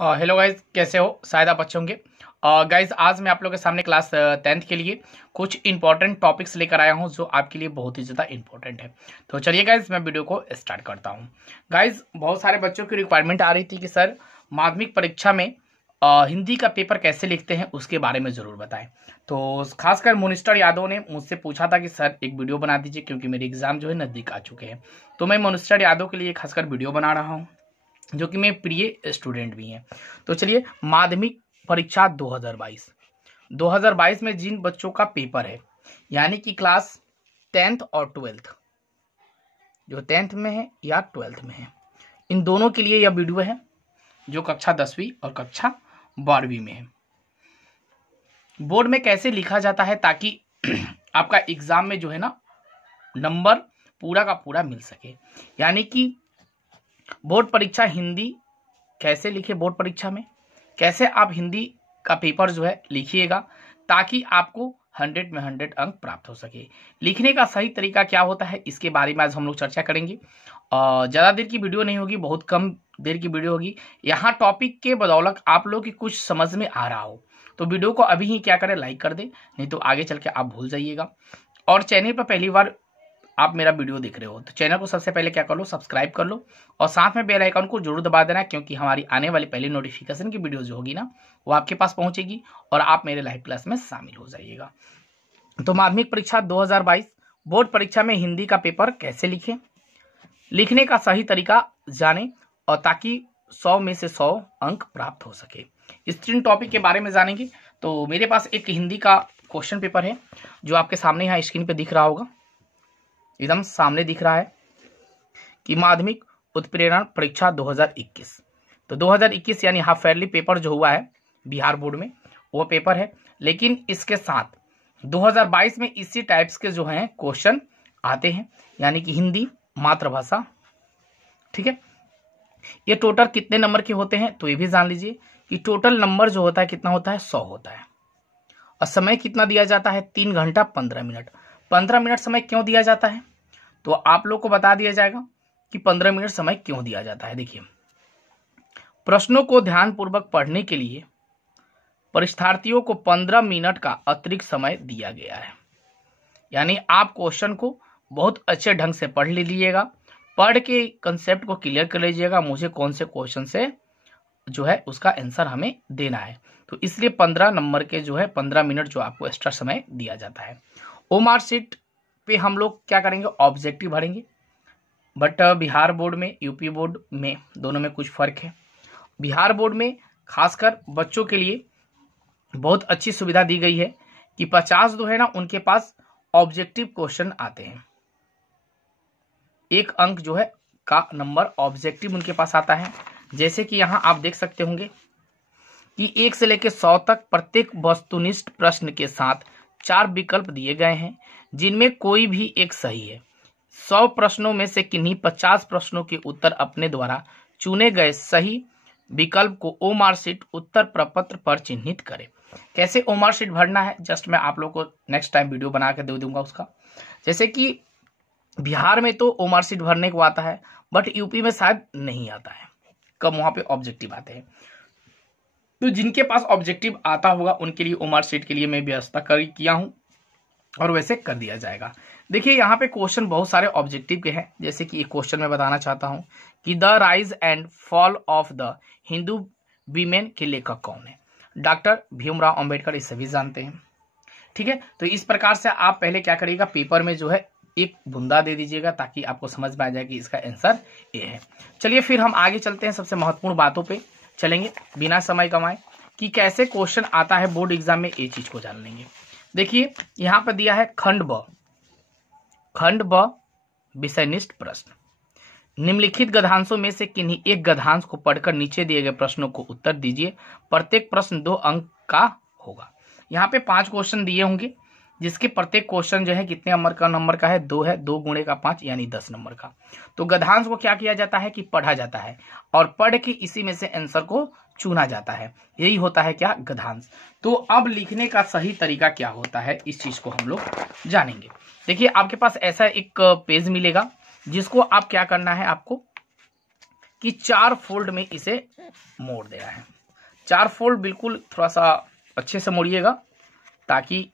Hello guys, कैसे हो? शायद आप अच्छे होंगे। गाइज, आज मैं आप लोगों के सामने क्लास 10th के लिए कुछ इंपॉर्टेंट टॉपिक्स लेकर आया हूं जो आपके लिए बहुत ही ज़्यादा इंपॉर्टेंट है। तो चलिए गाइज, मैं वीडियो को स्टार्ट करता हूं। गाइज, बहुत सारे बच्चों की रिक्वायरमेंट आ रही थी कि सर माध्यमिक परीक्षा में हिंदी का पेपर कैसे लिखते हैं उसके बारे में ज़रूर बताएं। तो खासकर मोनिस्टर यादव ने मुझसे पूछा था कि सर एक वीडियो बना दीजिए, क्योंकि मेरे एग्जाम जो है नज़दीक आ चुके हैं। तो मैं मोनिस्टर यादव के लिए खासकर वीडियो बना रहा हूँ, जो कि मेरे प्रिय स्टूडेंट भी हैं। तो चलिए, माध्यमिक परीक्षा 2022 में जिन बच्चों का पेपर है, यानी कि क्लास 10th और 12th, जो 10th में है या 12th में है, इन दोनों के लिए यह वीडियो है, जो कक्षा 10वीं और कक्षा 12वीं में है। बोर्ड में कैसे लिखा जाता है ताकि आपका एग्जाम में जो है ना नंबर पूरा का पूरा मिल सके, यानी कि बोर्ड परीक्षा हिंदी कैसे लिखे, बोर्ड परीक्षा में कैसे आप हिंदी का पेपर जो है लिखिएगा ताकि आपको 100 में 100 अंक प्राप्त हो सके। लिखने का सही तरीका क्या होता है, इसके बारे में आज हम लोग चर्चा करेंगे। ज़्यादा देर की वीडियो नहीं होगी, बहुत कम देर की वीडियो होगी। यहाँ टॉपिक के बदौलत आप लोग की कुछ समझ में आ रहा हो तो वीडियो को अभी ही क्या करें, लाइक कर दें, नहीं तो आगे चल के आप भूल जाइएगा। और चैनल पर पहली बार आप मेरा वीडियो देख रहे हो तो चैनल को सबसे पहले क्या कर लो, सब्सक्राइब कर लो और साथ में बेल आइकन को जरूर दबा देना, क्योंकि हमारी आने वाली पहली नोटिफिकेशन की वीडियो जो होगी ना वो आपके पास पहुंचेगी और आप मेरे लाइव क्लास में शामिल हो जाइएगा। तो माध्यमिक परीक्षा 2022 बोर्ड परीक्षा में हिंदी का पेपर कैसे लिखें, लिखने का सही तरीका जाने और ताकि 100 में से 100 अंक प्राप्त हो सके, इस 3 टॉपिक के बारे में जानेंगे। तो मेरे पास एक हिंदी का क्वेश्चन पेपर है जो आपके सामने यहाँ स्क्रीन पे दिख रहा होगा, एकदम सामने दिख रहा है कि माध्यमिक उत्प्रेरण परीक्षा 2021। तो 2021 यानी हाफ ईयरली पेपर जो हुआ है बिहार बोर्ड में वो पेपर है, लेकिन इसके साथ 2022 में इसी टाइप्स के जो हैं क्वेश्चन आते हैं, यानी कि हिंदी मातृभाषा। ठीक है, ये टोटल कितने नंबर के होते हैं तो ये भी जान लीजिए कि टोटल नंबर जो होता है कितना होता है, 100 होता है। और समय कितना दिया जाता है, 3 घंटा 15 मिनट। 15 मिनट समय क्यों दिया जाता है तो आप लोग को बता दिया जाएगा कि 15 मिनट समय क्यों दिया जाता है। देखिए, प्रश्नों को ध्यानपूर्वक पढ़ने के लिए परीक्षार्थियों को 15 मिनट का अतिरिक्त समय दिया गया है, यानी आप क्वेश्चन को बहुत अच्छे ढंग से पढ़ लीजिएगा, पढ़ के कंसेप्ट को क्लियर कर लीजिएगा, मुझे कौन से क्वेश्चन से जो है उसका आंसर हमें देना है। तो इसलिए 15 नंबर के जो है 15 मिनट जो आपको एक्स्ट्रा समय दिया जाता है। ओमार शीट पे हम लोग क्या करेंगे, ऑब्जेक्टिव भरेंगे, बट बिहार बोर्ड में यूपी बोर्ड में दोनों में कुछ फर्क है। बिहार बोर्ड में खासकर बच्चों के लिए बहुत अच्छी सुविधा दी गई है कि 50 जो है ना उनके पास ऑब्जेक्टिव क्वेश्चन आते हैं, 1 अंक जो है का नंबर ऑब्जेक्टिव उनके पास आता है। जैसे कि यहाँ आप देख सकते होंगे कि 1 से लेकर 100 तक प्रत्येक वस्तुनिष्ठ प्रश्न के साथ 4 विकल्प दिए गए हैं, जिनमें कोई भी एक सही है। 100 प्रश्नों में से किन्हीं 50 प्रश्नों के उत्तर अपने द्वारा चुने गए सही विकल्प को ओमार शीट उत्तर प्रपत्र पर चिन्हित करें। कैसे ओमार शीट भरना है, जस्ट मैं आप लोग को नेक्स्ट टाइम वीडियो बना के दे दूंगा उसका। जैसे कि बिहार में तो ओमार शीट भरने को आता है, बट यूपी में शायद नहीं आता है, कम वहां पे ऑब्जेक्टिव आते हैं। तो जिनके पास ऑब्जेक्टिव आता होगा उनके लिए ओमार शीट के लिए मैं व्यवस्था किया हूं और वैसे कर दिया जाएगा। देखिए, यहाँ पे क्वेश्चन बहुत सारे ऑब्जेक्टिव के हैं, जैसे कि एक क्वेश्चन मैं बताना चाहता हूं कि the rise and fall of the Hindu women के लेखक कौन है, डॉक्टर भीमराव अंबेडकर, ये सभी जानते हैं। ठीक है, तो इस प्रकार से आप पहले क्या करिएगा, पेपर में जो है एक बूंदा दे दीजिएगा ताकि आपको समझ में आ जाए कि इसका आंसर ये है। चलिए फिर हम आगे चलते हैं, सबसे महत्वपूर्ण बातों पे चलेंगे बिना समय गंवाए कि कैसे क्वेश्चन आता है बोर्ड एग्जाम में, ये चीज को जान लेंगे। देखिए, यहाँ पर दिया है खंड ब विषयनिष्ठ प्रश्न, निम्नलिखित गद्यांशों में से किन्हीं एक गद्यांश को पढ़कर नीचे दिए गए प्रश्नों को उत्तर दीजिए, प्रत्येक प्रश्न 2 अंक का होगा। यहाँ पे 5 क्वेश्चन दिए होंगे, जिसके प्रत्येक क्वेश्चन जो है कितने नंबर का है, 2 है, 2 गुणे का 5 यानी 10 नंबर का। तो गद्यांश को क्या किया जाता है कि पढ़ा जाता है और पढ़ के इसी में से आंसर को चुना जाता है, यही होता है क्या, गद्यांश। तो अब लिखने का सही तरीका क्या होता है, इस चीज को हम लोग जानेंगे। देखिए, आपके पास ऐसा एक पेज मिलेगा जिसको आप क्या करना है, आपको कि 4 फोल्ड में इसे मोड़ देना है। 4 फोल्ड बिल्कुल थोड़ा सा अच्छे से मोड़िएगा ताकि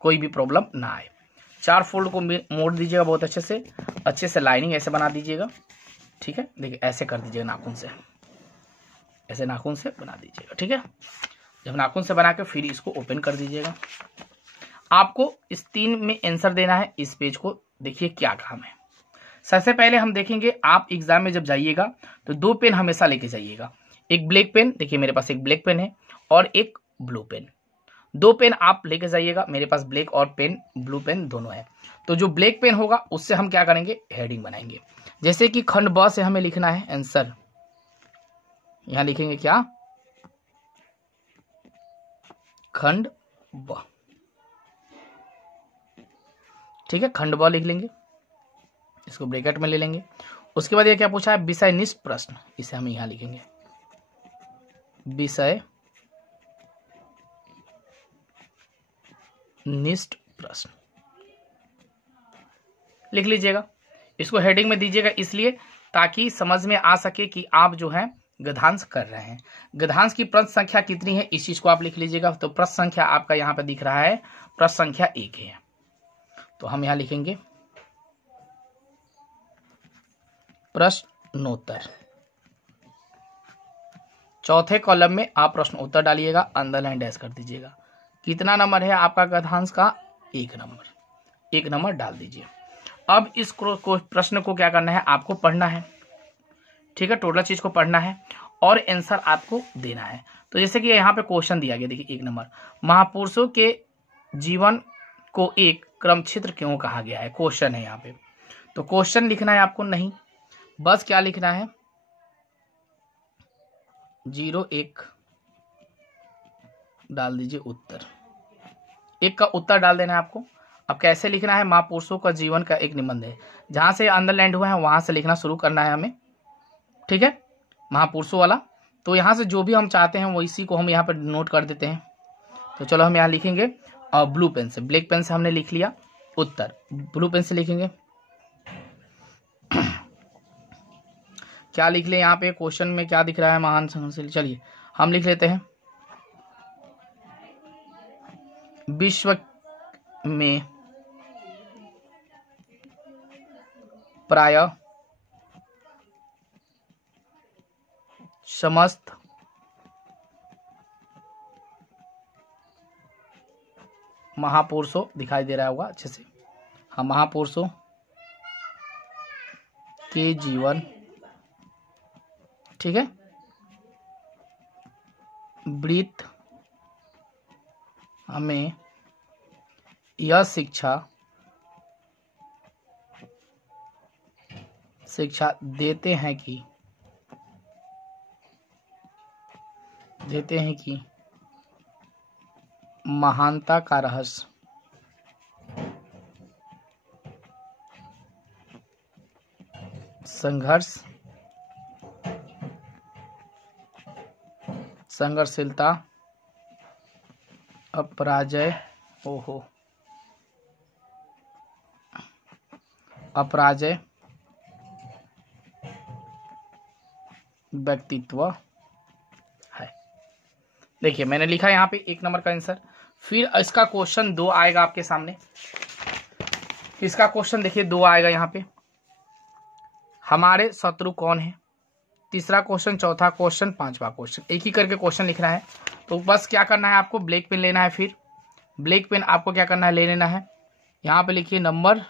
कोई भी प्रॉब्लम ना आए। 4 फोल्ड को मोड़ दीजिएगा बहुत अच्छे से लाइनिंग ऐसे बना दीजिएगा। ठीक है, देखिए ऐसे कर दीजिएगा नाखून से, ऐसे नाखून से बना दीजिएगा। ठीक है, जब नाखून से बना के फिर इसको ओपन कर दीजिएगा। आपको इस 3 में आंसर देना है। इस पेज को देखिए क्या काम है। सबसे पहले हम देखेंगे, आप एग्जाम में जब जाइएगा तो 2 पेन हमेशा लेके जाइएगा। एक ब्लैक पेन, देखिए मेरे पास एक ब्लैक पेन है और एक ब्लू पेन। 2 पेन आप लेके जाइएगा। मेरे पास ब्लैक और पेन ब्लू पेन दोनों है। तो जो ब्लैक पेन होगा उससे हम क्या करेंगे, हेडिंग बनाएंगे। जैसे कि खंड ब से हमें लिखना है आंसर। यहां लिखेंगे क्या, खंड ब। ठीक है, खंड ब लिख लेंगे, इसको ब्रैकेट में ले लेंगे। उसके बाद ये क्या पूछा है, विषयनिष्ठ प्रश्न, इसे हम यहां लिखेंगे विषय निष्ठ प्रश्न, लिख लीजिएगा। इसको हेडिंग में दीजिएगा इसलिए ताकि समझ में आ सके कि आप जो है गद्यांश कर रहे हैं। गद्यांश की प्रश्न संख्या कितनी है इस चीज को आप लिख लीजिएगा। तो प्रश्न संख्या आपका यहाँ पे दिख रहा है, प्रश्न संख्या 1 है। तो हम यहां लिखेंगे प्रश्नोत्तर। चौथे कॉलम में आप प्रश्न उत्तर डालिएगा, अंडरलाइन डैश कर दीजिएगा। कितना नंबर है आपका गद्यांश का, 1 नंबर। 1 नंबर डाल दीजिए। अब इस प्रश्न को क्या करना है, आपको पढ़ना है। ठीक है, टोटल चीज को पढ़ना है और आंसर आपको देना है। तो जैसे कि यहाँ पे क्वेश्चन दिया गया, देखिए 1 नंबर, महापुरुषों के जीवन को एक क्रम क्षेत्र क्यों कहा गया है, क्वेश्चन है यहाँ पे। तो क्वेश्चन लिखना है आपको नहीं, बस क्या लिखना है, 01 डाल दीजिए उत्तर। 1 का उत्तर डाल देना है आपको। अब कैसे लिखना है, महापुरुषों का जीवन का एक निबंध है। जहां से अंडरलाइन हुआ है वहां से लिखना शुरू करना है हमें। ठीक है, महापुरुषों वाला। तो यहां से जो भी हम चाहते हैं वो इसी को हम यहाँ पर नोट कर देते हैं। तो चलो हम यहाँ लिखेंगे और ब्लू पेन से, ब्लैक पेन से हमने लिख लिया उत्तर, ब्लू पेन से लिखेंगे। क्या लिख ले यहाँ पे क्वेश्चन में, क्या दिख रहा है, महान संघर्ष। चलिए हम लिख लेते हैं, विश्व में प्रायः समस्त महापुरुषों, दिखाई दे रहा होगा अच्छे से, हम महापुरुषों के जीवन, ठीक है, वृत्त हमें यह शिक्षा देते हैं कि महानता का रहस्य संघर्षशीलता, अपराजय, अपराजय व्यक्तित्व है। देखिए मैंने लिखा यहाँ पे 1 नंबर का आंसर। फिर इसका क्वेश्चन 2 आएगा आपके सामने। इसका क्वेश्चन देखिए 2 आएगा यहाँ पे, हमारे शत्रु कौन है। तीसरा क्वेश्चन, चौथा क्वेश्चन, 5वां क्वेश्चन, एक ही करके क्वेश्चन लिखना है। तो बस क्या करना है, आपको ब्लैक पेन लेना है। फिर ब्लैक पेन आपको क्या करना है, ले लेना है। यहाँ पे लिखिए नंबर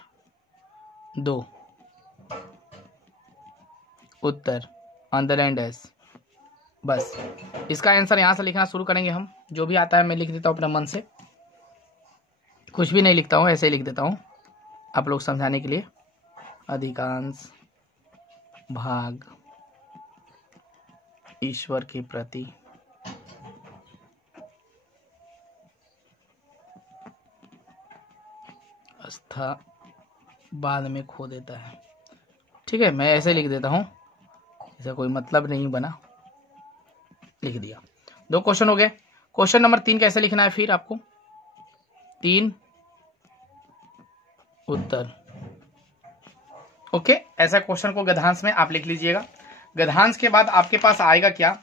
2 उत्तर, अंडरलाइन डैश। बस इसका आंसर यहाँ से लिखना शुरू करेंगे हम। जो भी आता है मैं लिख देता हूँ अपने मन से, कुछ भी नहीं लिखता हूँ, ऐसे ही लिख देता हूँ आप लोग समझाने के लिए। अधिकांश भाग ईश्वर के प्रति आस्था बाद में खो देता है। ठीक है, मैं ऐसे लिख देता हूँ, ऐसा कोई मतलब नहीं बना, लिख दिया। 2 क्वेश्चन हो गए। क्वेश्चन नंबर 3 कैसे लिखना है, फिर आपको 3 उत्तर। ओके, ऐसा क्वेश्चन को गद्यांश में आप लिख लीजिएगा। गधांश के बाद आपके पास आएगा क्या,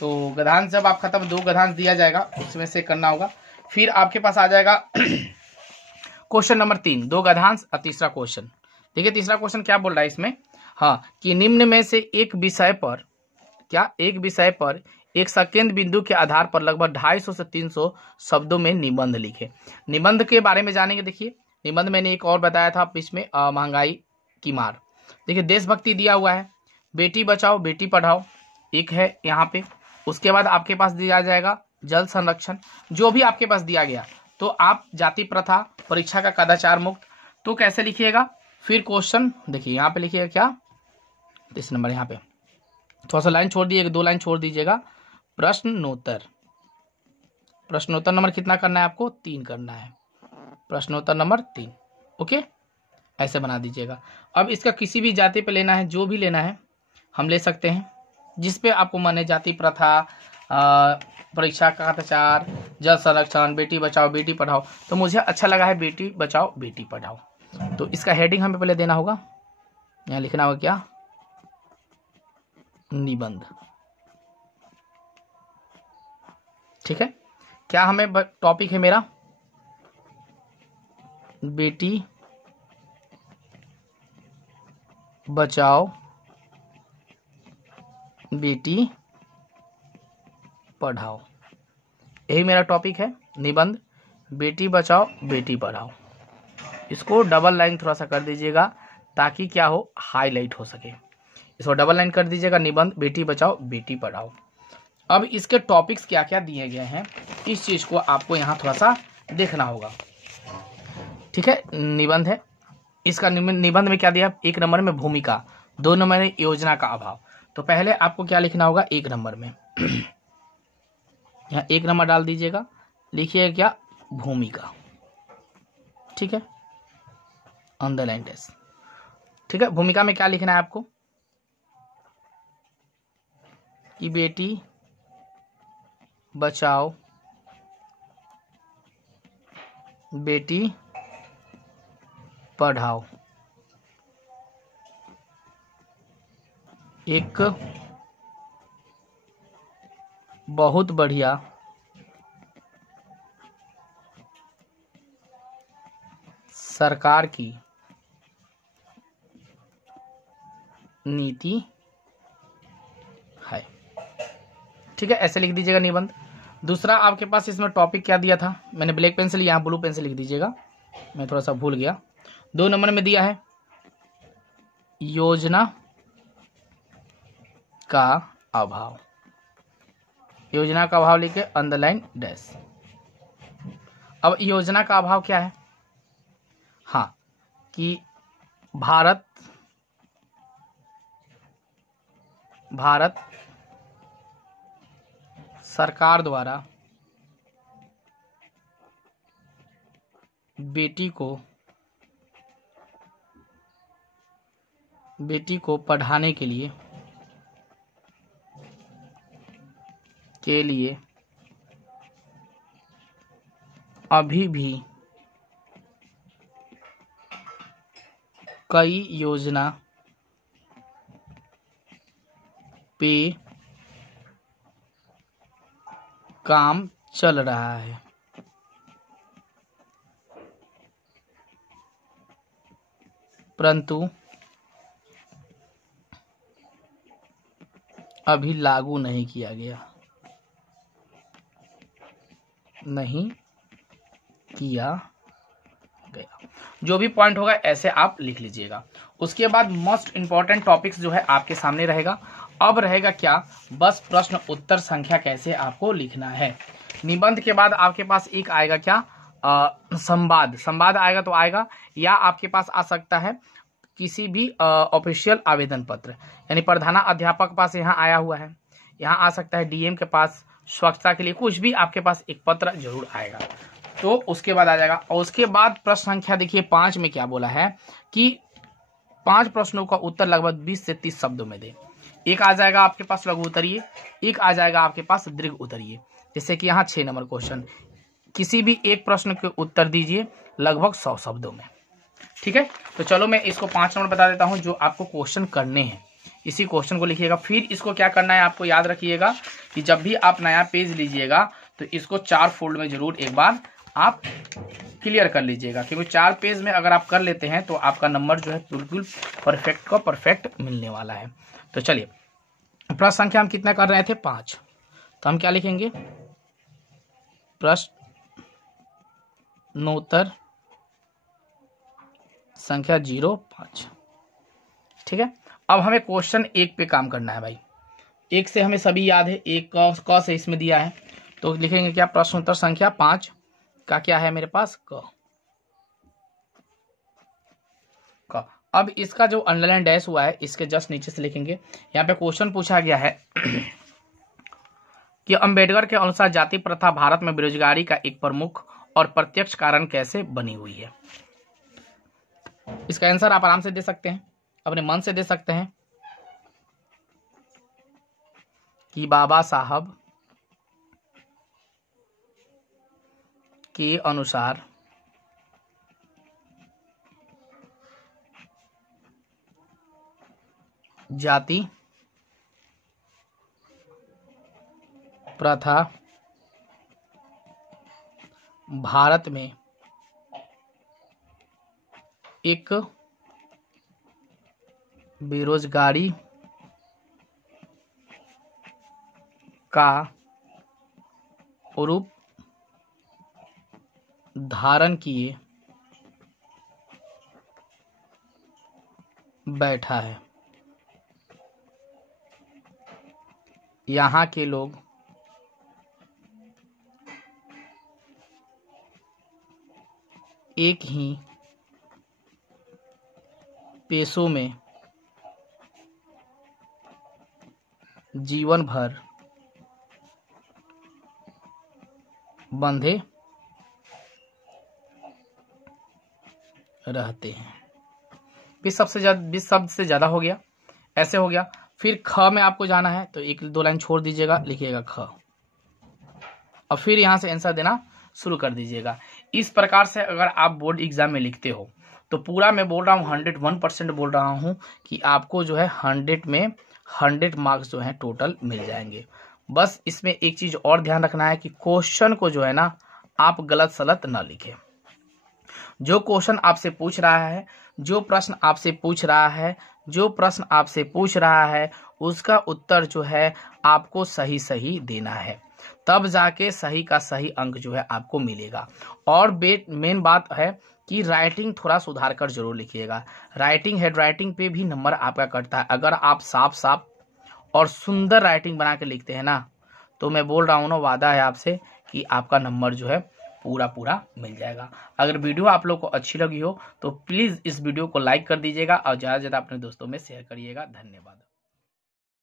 तो गधांश जब आप खत्म, 2 गधांश दिया जाएगा, उसमें से करना होगा। फिर आपके पास आ जाएगा क्वेश्चन नंबर 3, 2 गधांश और तीसरा क्वेश्चन। देखिए तीसरा क्वेश्चन क्या बोल रहा है इसमें, हाँ, कि निम्न में से एक विषय पर एक संकेंद्र बिंदु के आधार पर लगभग 250 से 300 शब्दों में निबंध लिखे। निबंध के बारे में जानेंगे। देखिए निबंध मैंने एक और बताया था बीच में, महंगाई की मार। देखिए देशभक्ति दिया हुआ है, बेटी बचाओ बेटी पढ़ाओ एक है यहाँ पे। उसके बाद आपके पास दिया जाएगा जल संरक्षण, जो भी आपके पास दिया गया। तो आप जाति प्रथा, परीक्षा का कदाचार मुक्त, तो कैसे लिखिएगा। फिर क्वेश्चन देखिए यहाँ पे लिखिएगा क्या, 30 नंबर यहाँ पे थोड़ा सा लाइन छोड़ दिए, 2 लाइन छोड़ दीजिएगा। प्रश्नोत्तर नंबर कितना करना है आपको, 3 करना है, प्रश्नोत्तर नंबर 3। ओके, ऐसे बना दीजिएगा। अब इसका किसी भी जाति पे लेना है, जो भी लेना है हम ले सकते हैं, जिस पे आपको मन है, जाति प्रथा, परीक्षा का कदाचार, जल संरक्षण, बेटी बचाओ बेटी पढ़ाओ। तो मुझे अच्छा लगा है बेटी बचाओ बेटी पढ़ाओ। तो इसका हेडिंग हमें पहले देना होगा, यहाँ लिखना होगा क्या, निबंध। ठीक है, क्या हमें टॉपिक है मेरा, बेटी बचाओ बेटी पढ़ाओ, यही मेरा टॉपिक है, निबंध बेटी बचाओ बेटी पढ़ाओ। इसको डबल लाइन थोड़ा सा कर दीजिएगा ताकि क्या हो, हाईलाइट हो सके। इसको डबल लाइन कर दीजिएगा, निबंध बेटी बचाओ बेटी पढ़ाओ। अब इसके टॉपिक्स क्या क्या दिए गए हैं, इस चीज को आपको यहाँ थोड़ा सा देखना होगा। ठीक है, निबंध है, इसका निबंध में क्या दिया, 1 नंबर में भूमिका, 2 नंबर में योजना का अभाव। तो पहले आपको क्या लिखना होगा, 1 नंबर में यहाँ 1 नंबर डाल दीजिएगा, लिखिएगा क्या, भूमिका। ठीक है, अंडरलाइन टेस्ट। ठीक है, भूमिका में क्या लिखना है आपको, कि बेटी बचाओ बेटी पढ़ाओ एक बहुत बढ़िया सरकार की नीति है। ठीक है, ऐसे लिख दीजिएगा निबंध। दूसरा आपके पास इसमें टॉपिक क्या दिया था, मैंने ब्लैक पेन से लिया, ब्लू पेन से लिख दीजिएगा, मैं थोड़ा सा भूल गया। 2 नंबर में दिया है योजना का अभाव, योजना का अभाव लिखे अंडरलाइन डैश। अब योजना का अभाव क्या है, हाँ, कि भारत सरकार द्वारा बेटी को पढ़ाने के लिए अभी भी कई योजना पे काम चल रहा है, परंतु अभी लागू नहीं किया गया। जो भी पॉइंट होगा ऐसे आप लिख लीजिएगा। उसके बाद मोस्ट इंपॉर्टेंट टॉपिक्स जो है आपके सामने रहेगा। अब रहेगा क्या, बस प्रश्न उत्तर संख्या कैसे आपको लिखना है। निबंध के बाद आपके पास एक आएगा क्या, संवाद आएगा तो आएगा, या आपके पास आ सकता है किसी भी ऑफिशियल आवेदन पत्र, यानी प्रधान अध्यापक पास यहाँ आया हुआ है, यहाँ आ सकता है डीएम के पास स्वच्छता के लिए, कुछ भी आपके पास एक पत्र जरूर आएगा। तो उसके बाद आ जाएगा। और उसके बाद प्रश्न संख्या देखिए 5 में क्या बोला है कि 5 प्रश्नों का उत्तर लगभग 20 से 30 शब्दों में दे। एक आ जाएगा आपके पास लघु उत्तरीय, एक आ जाएगा आपके पास दीर्घ उत्तरीय। जैसे कि यहाँ 6 नंबर क्वेश्चन, किसी भी एक प्रश्न के उत्तर दीजिए लगभग 100 शब्दों में। ठीक है, तो चलो मैं इसको 5 नंबर बता देता हूँ जो आपको क्वेश्चन करने हैं। इसी क्वेश्चन को लिखिएगा। फिर इसको क्या करना है, आपको याद रखिएगा कि जब भी आप नया पेज लीजिएगा तो इसको 4 फोल्ड में जरूर एक बार आप क्लियर कर लीजिएगा, क्योंकि 4 पेज में अगर आप कर लेते हैं तो आपका नंबर जो है बिल्कुल परफेक्ट का परफेक्ट मिलने वाला है। तो चलिए, प्रश्न संख्या हम कितना कर रहे थे, 5। तो हम क्या लिखेंगे, प्रश्नोत्तर संख्या 05। ठीक है, अब हमें क्वेश्चन 1 पे काम करना है भाई। 1 से हमें सभी याद है, 1 क से इसमें दिया है, तो लिखेंगे क्या, प्रश्नोत्तर संख्या 5 का क्या है मेरे पास, क। अब इसका जो अंडरलाइन डैश हुआ है इसके जस्ट नीचे से लिखेंगे। यहाँ पे क्वेश्चन पूछा गया है कि अंबेडकर के अनुसार जाति प्रथा भारत में बेरोजगारी का एक प्रमुख और प्रत्यक्ष कारण कैसे बनी हुई है। इसका आंसर आप आराम से दे सकते हैं, अपने मन से दे सकते हैं कि बाबा साहब के अनुसार जाति प्रथा भारत में एक बेरोजगारी का रूप धारण किए बैठा है। यहाँ के लोग एक ही पेशों में जीवन भर बंधे रहते हैं। 20 शब्द से ज्यादा हो गया, ऐसे हो गया। फिर ख में आपको जाना है तो 1-2 लाइन छोड़ दीजिएगा, लिखिएगा ख, और फिर यहां से आंसर देना शुरू कर दीजिएगा। इस प्रकार से अगर आप बोर्ड एग्जाम में लिखते हो तो पूरा मैं बोल रहा हूँ 101% बोल रहा हूँ कि आपको जो है 100 में 100 मार्क्स जो है टोटल मिल जाएंगे। बस इसमें एक चीज और ध्यान रखना है कि क्वेश्चन को जो है ना आप गलत सलत ना लिखें। जो क्वेश्चन आपसे पूछ रहा है, जो प्रश्न आपसे पूछ रहा है उसका उत्तर जो है आपको सही सही देना है, तब जाके सही का सही अंक जो है आपको मिलेगा। और मेन बात है कि राइटिंग थोड़ा सुधार कर जरूर लिखिएगा। राइटिंग, हेड राइटिंग पे भी नंबर आपका कटता है। अगर आप साफ साफ और सुंदर राइटिंग बना के लिखते हैं ना, तो मैं बोल रहा हूँ ना, वादा है आपसे कि आपका नंबर जो है पूरा मिल जाएगा। अगर वीडियो आप लोग को अच्छी लगी हो तो प्लीज इस वीडियो को लाइक कर दीजिएगा और ज्यादा से ज्यादा अपने दोस्तों में शेयर करिएगा। धन्यवाद।